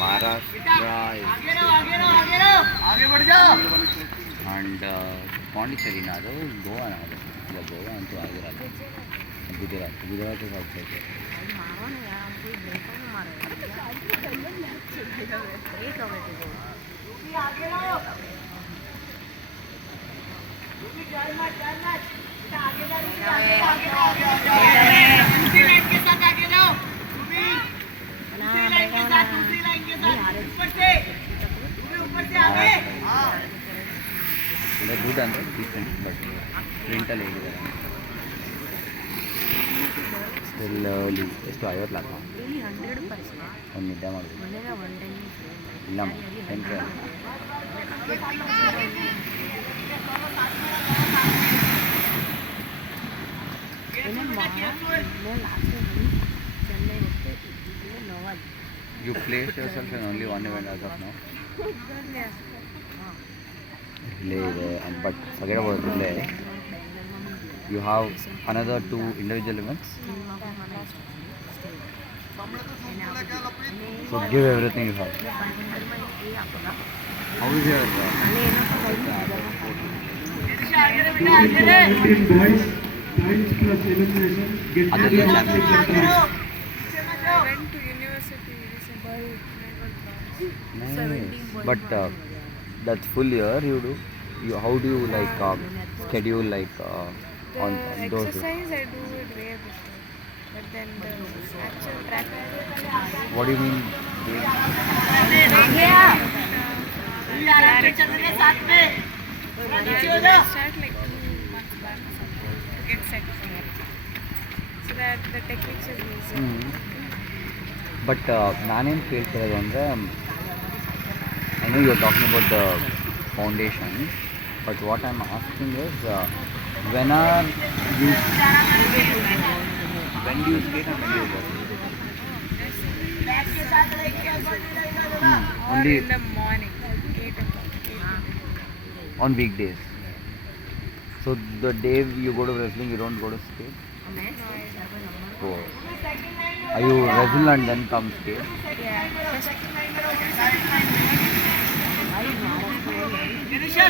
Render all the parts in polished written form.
Maharashtra and Pondicherry now, Goa now. Goa and to Gujarat. Gujarat is outside. Good and different, but print a little. Still early. Just 5 lakh. Only them are. Lam. Thank you. You placed yourself in only one event as of now? But forget about relay. You have another 2 individual events? So give everything you have. How is your but that's full year you do. How do you like schedule like on those exercise? I do it way before, but then the actual track. What do you mean? Start like 2 months back or something to get set so that the techniques is easier. But nanen keltare andre I know you are talking about the foundation, but what I'm asking is when do you skate and when do you work? Only in the morning, 8 o'clock. On weekdays. So the day you go to wrestling, you don't go to skate? Oh. Are you wrestle and then come skate? Yeah.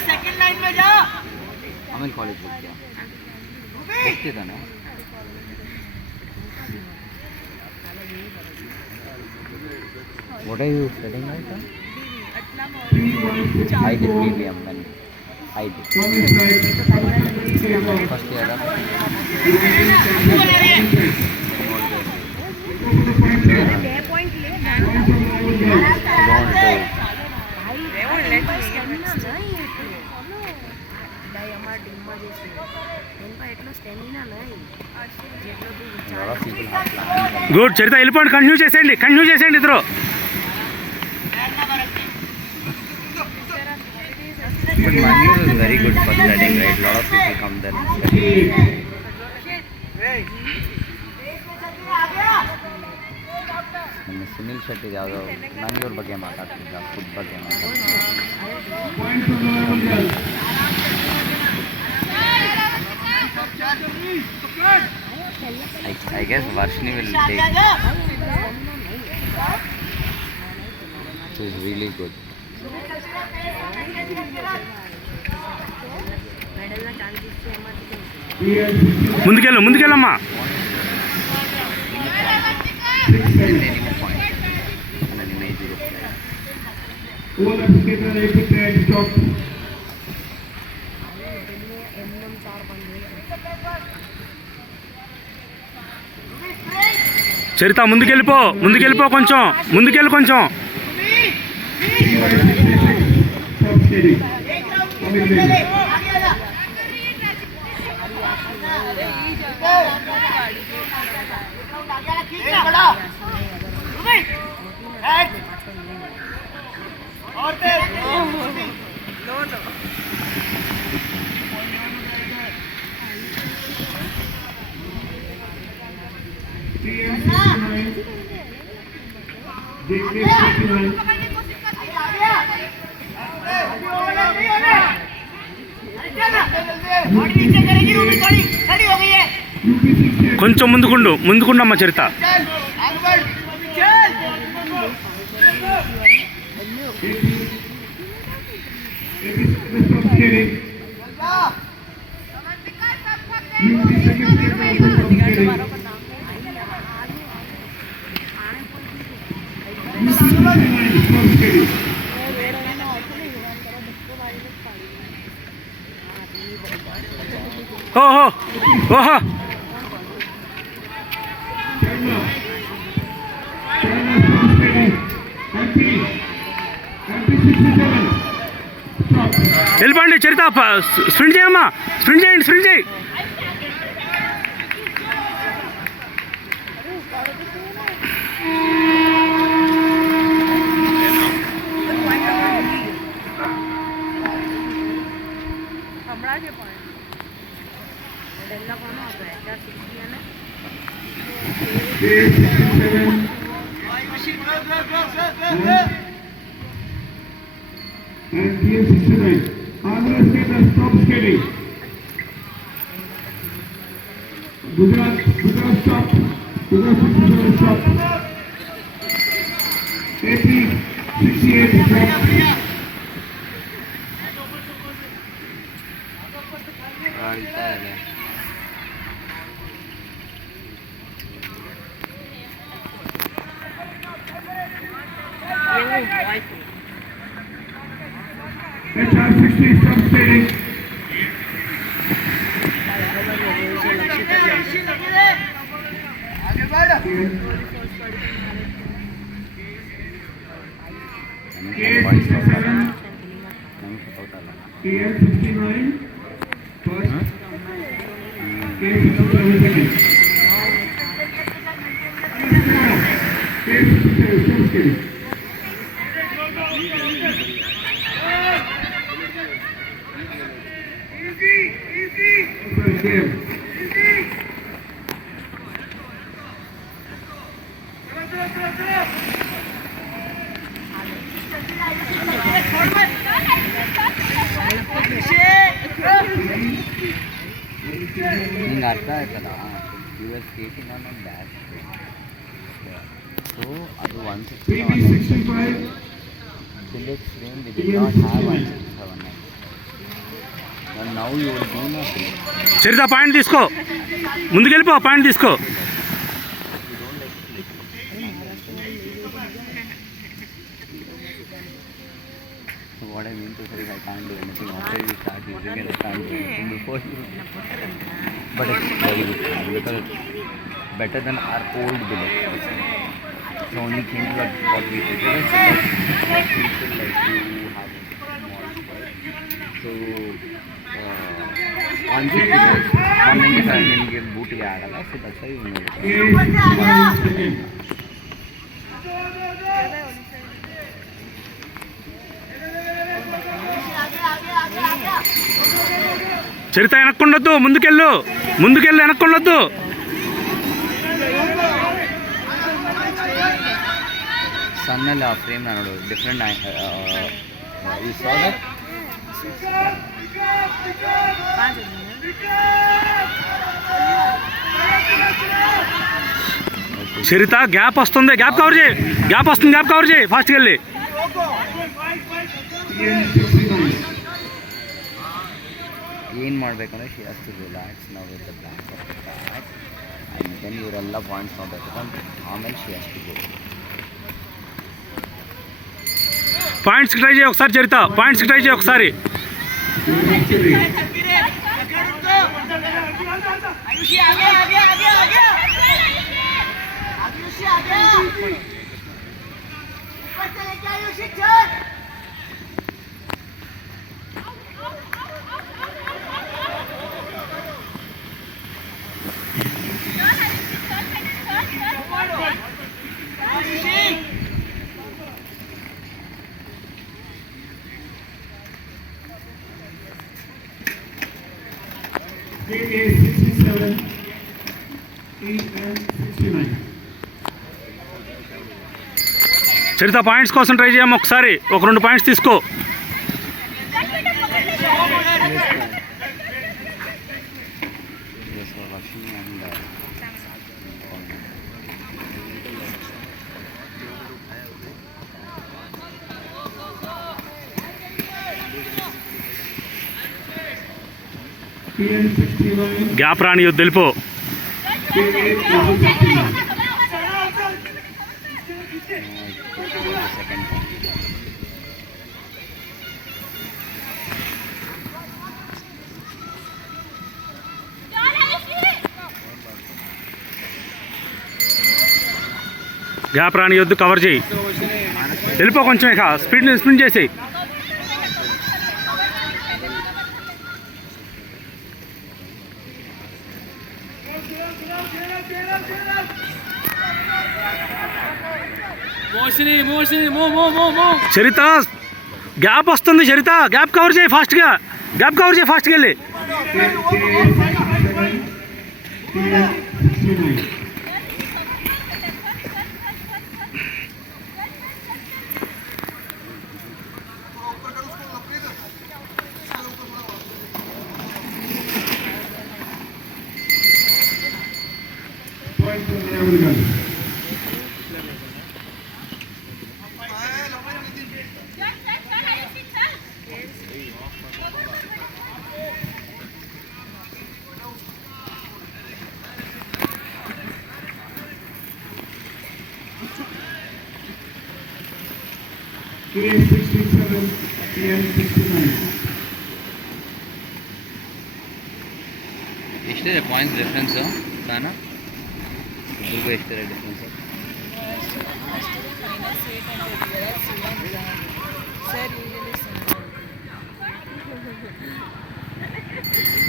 Second line में जाओ. Amel college में क्या? बच्चे था ना? What are you studying right now? I did medium then. I did. First year up. Good Charitha వెళ్ళిపోండి continue చేసేయండి ఇద్దరు But Mangalore is very good for studying, right? A lot of people come there and study. Sunil Shetty ಯಾವುದು ಮಂಗಳೂರು ಬಗ್ಗೆ ಮಾತಾಡ್ತಿದ್ದ ಫುಡ್ ಬಗ್ಗೆ I guess Varshini will take. It is really good. ముందుకెళ్ళమ్మా చరిత ముందుకెళ్ళిపో కొంచెం ముందుకెళ్ళి కొంచెం కొంచెం ముందుకుండమ్మా చరిత. ఓహో ఓహో వెళ్ళిపోండి చరిత. స్ప్రింట్ చేయమ్మా, స్ప్రింట్ చేయి. And PS69. Andhra State has stopped skating. Gujarat stopped. Gujarat 67 stopped. AP 68 stopped. HR 60 stopped skating. KL69 first. K67 second. K67 stopped skating. ನಿಂಗೆ ಅರ್ಥ ಆಯ್ತಲ್ಲ, you are skating on dash. So ಅದು 165 bullets frame we did not have 167. And now you will do nothing. Charitha point తీసుకో, ముందుకెళ్ళిపో, point తీసుకో. So what I mean to say is I can't do anything after you start using it. I can't do anything before you. But it's very good because it's better than our old bullets. The only thing that what we did is that people like to have small spoils. So 195 million boot ಆಗಲ್ಲ. So that's why you know. Charitha వెనక్కుండొద్దు, ముందుకెళ్ళు, వెనక్కుండొద్దు. ಸಣ್ಣಲ್ಲಿ ಆ frame ನೋಡು different you saw that Charitha gap వస్తుంది, gap cover చేయి ఫాస్ట్గా వెళ్ళి. ಏನು ಮಾಡಬೇಕಂದ್ರೆ ಶಿ ಹ್ಯಾಸ್ ಟು ರಿಲ್ಯಾಕ್ಸ್ ನಾವು with the back of the back and then ಇವರೆಲ್ಲ ಪಾಯಿಂಟ್ಸ್ ನೋಡಬೇಕು, ಆಮೇಲೆ ಶಿ ಹ್ಯಾಸ್ ಟು ಗೋ. పాయింట్స్కి ట్రై చేయి ఒకసారి చరిత, ఒకసారి. KA67, EM69. చరిత పాయింట్స్ కోసం ట్రై చేయమ్మా ఒకసారి, ఒక 2 పాయింట్స్ తీసుకో. TN69, గ్యాప్ రానియొద్దు, వెళ్ళిపో. K869. సెకండ్ గ్యాప్ రానియొద్దు, కవర్ చేయి, వెళ్ళిపో కొంచెం. ఇక స్ప్రింట్ చేసి. చరిత గ్యాప్ వస్తుంది, చరిత గ్యాప్ కవర్ చేయి ఫాస్ట్గా, గ్యాప్ కవర్ చేయి ఫాస్ట్గా వెళ్ళి. TN69. Point for the American. TN67, TN69. ಎಷ್ಟಿದೆ ಪಾಯಿಂಟ್ಸ್ ಡಿಫ್ರೆನ್ಸ್ ಸಾನಾ? ಇಬ್ಬರಿಗೂ ಎಷ್ಟಿದೆ ಡಿಫ್ರೆನ್ಸ್?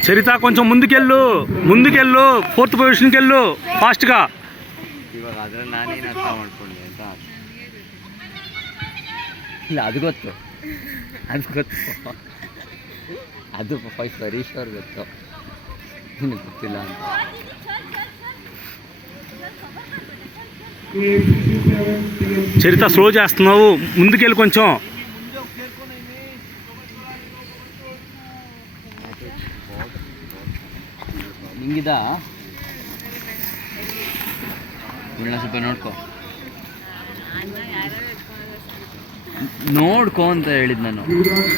చరిత కొంచెం ముందుకెళ్ళు, 4th పొజిషన్కి వెళ్ళు ఫాస్ట్గా. ಇವಾಗ ಅದ್ರಲ್ಲಿ ನಾನೇನು ಅರ್ಥ ಮಾಡ್ಕೊಂಡೆ ಅಂತ. ಇಲ್ಲ ಅದು ಗೊತ್ತು, ಅದು ಫಸ್ಟ್ ಹರೀಶ್ ಅವ್ರಿಗೆ ಗೊತ್ತು, ನಿನಗೆ ಗೊತ್ತಿಲ್ಲ ಅಂತ. TN67, TN69. చరిత స్లో చేస్తున్నావు, ముందుకెళ్ళి కొంచెం. ನಿಂಗಿದ ಇವಳನ್ನ ಸ್ವಲ್ಪ ನೋಡ್ಕೊ ಅಂತ ಹೇಳಿದ್ ನಾನು.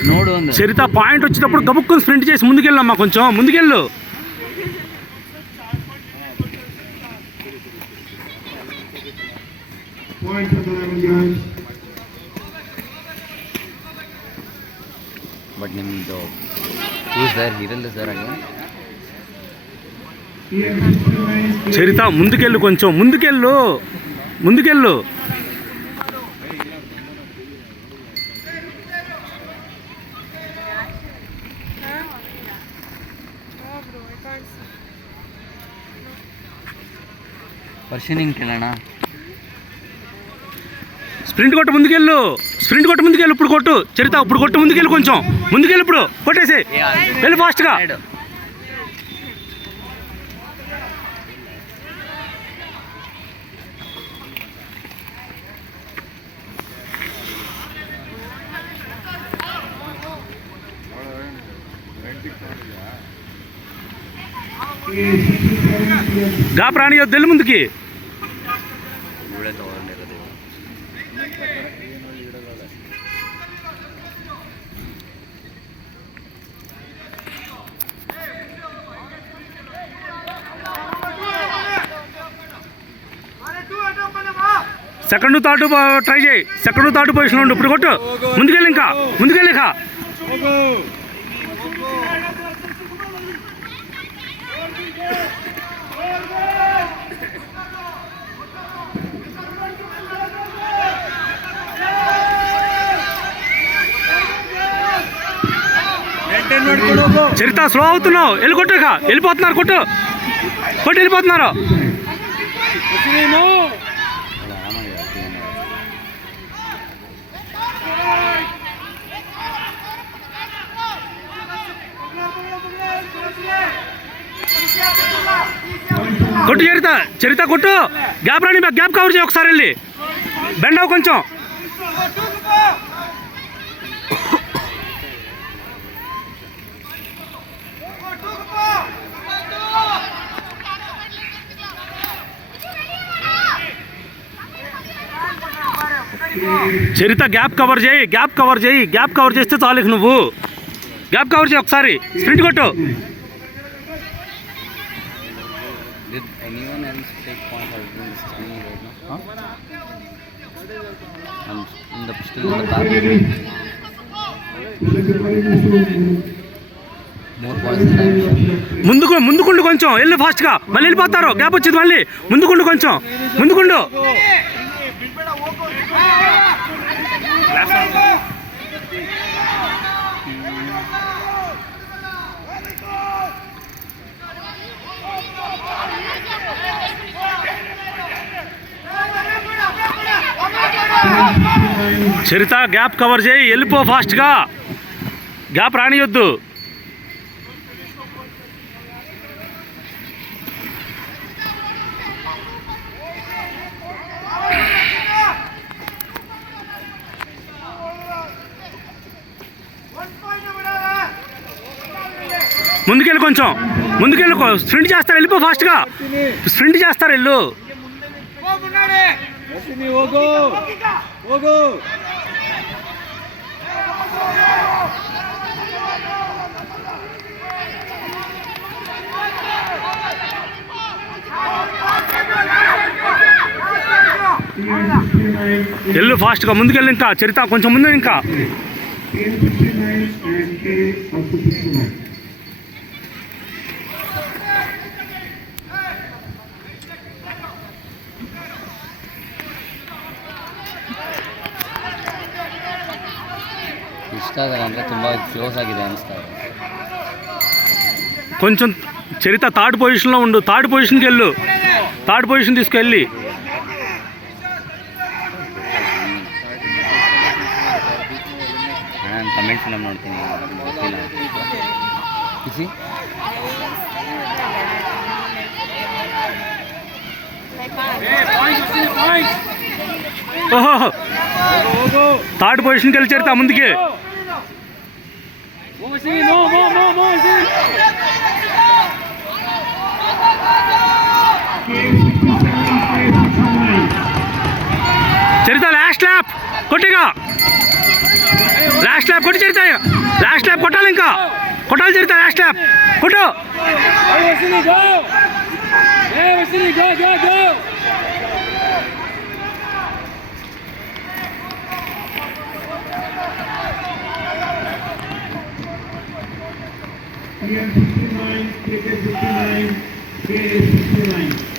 ನೋಡು ಅಂದ್ರೆ చరిత పాయింట్ వచ్చేటప్పుడు గబుక్కుని స్ప్రింట్ చేసి ముందుకెళ్ళమ్మా, కొంచెం ముందుకెళ్ళు. Point for the American. But ನಿಮ್ಮದು who's there Hiral is there again. TN69. Charitha ముందుకెళ్ళు, కొంచెం ముందుకెళ్ళు. ಪರ್ಷನಿಂಗ್ ಕೇಳೋಣ. స్ప్రింట్ కొట్టు, ముందుకెళ్ళు. ఇప్పుడు కొట్టు చరిత, ఇప్పుడు కొట్టు, ముందుకెళ్ళు కొంచెం, ఇప్పుడు కొట్టేసి వెళ్ళి ఫాస్ట్గా. గ్యాప్ రానియొద్దు, వెళ్ళి ముందుకి. ಇವಳೇ ತಗೊಂಡಿರೋದು. సెకండ్ థర్డ్ ట్రై చేయి, సెకండ్ థర్డ్ పొజిషన్ ఉండు, ఇప్పుడు కొట్టు, ముందుకెళ్ళి ఇక. చరిత స్లో అవుతున్నావు, వెళ్ళి కొట్టు, ఇక వెళ్ళిపోతున్నారు. వెళ్ళిపోతున్నారు. కొట్టు చరిత కొట్టు, గ్యాప్ రాని, గ్యాప్ కవర్ చేయి ఒకసారి, వెళ్ళి బెండ్ అవ్వు కొంచెం. చరిత గ్యాప్ కవర్ చేయి, గ్యాప్ కవర్ చేస్తే చాలు. నువ్వు గ్యాప్ కవర్ చేయి ఒకసారి, స్ప్రింట్ కొట్టు. Did anyone else take point other than this training right now? Huh? I'm still in the back. More points than that. ముందుకుండు కొంచెం వెళ్ళు ఫాస్ట్గా మళ్ళీ వెళ్ళిపోతారు గ్యాప్ వచ్చింది మళ్ళీ ముందుకుండు కొంచెం ముందుకుండు చరిత గ్యాప్ కవర్ చేయి వెళ్ళిపో ఫాస్ట్గా గ్యాప్ రానియొద్దు ముందుకెళ్ళి కొంచెం ముందుకెళ్ళి స్ప్రింట్ చేస్తారు వెళ్ళిపో ఫాస్ట్గా స్ప్రింట్ చేస్తారు వెళ్ళు వెళ్ళు ఫాస్ట్గా ముందుకెళ్ళి ఇంకా చరిత కొంచెం ముందు ఇంకా ಇಷ್ಟಾದರೆ ಅಂದರೆ ತುಂಬ ಕ್ಲೋಸ್ ಆಗಿದೆ ಅನಿಸ್ತಾರೆ. కొంచెం చరిత థర్డ్ పొజిషన్లో ఉండు థర్డ్ పొజిషన్కి వెళ్ళు థర్డ్ పొజిషన్ తీసుకెళ్ళి ನಾನು ಕಮೆಂಟ್ ಫಿಲಮ್ ನೋಡ್ತೀನಿ ಗೊತ್ತಿಲ್ಲ ಕಿಸಿ ఓహో థర్డ్ పొజిషన్కి వెళ్ళి చరిత ముందుకి చరిత లాస్ట్ ల్యాప్ కొట్టిగా లాస్ట్ ల్యాప్ కొట్టి చరిత లాస్ట్ ల్యాప్ కొట్టాలి ఇంకా కొట్టాలి చరిత లాస్ట్ ల్యాప్ కొట్టు TN 69, KK 69, KA 69.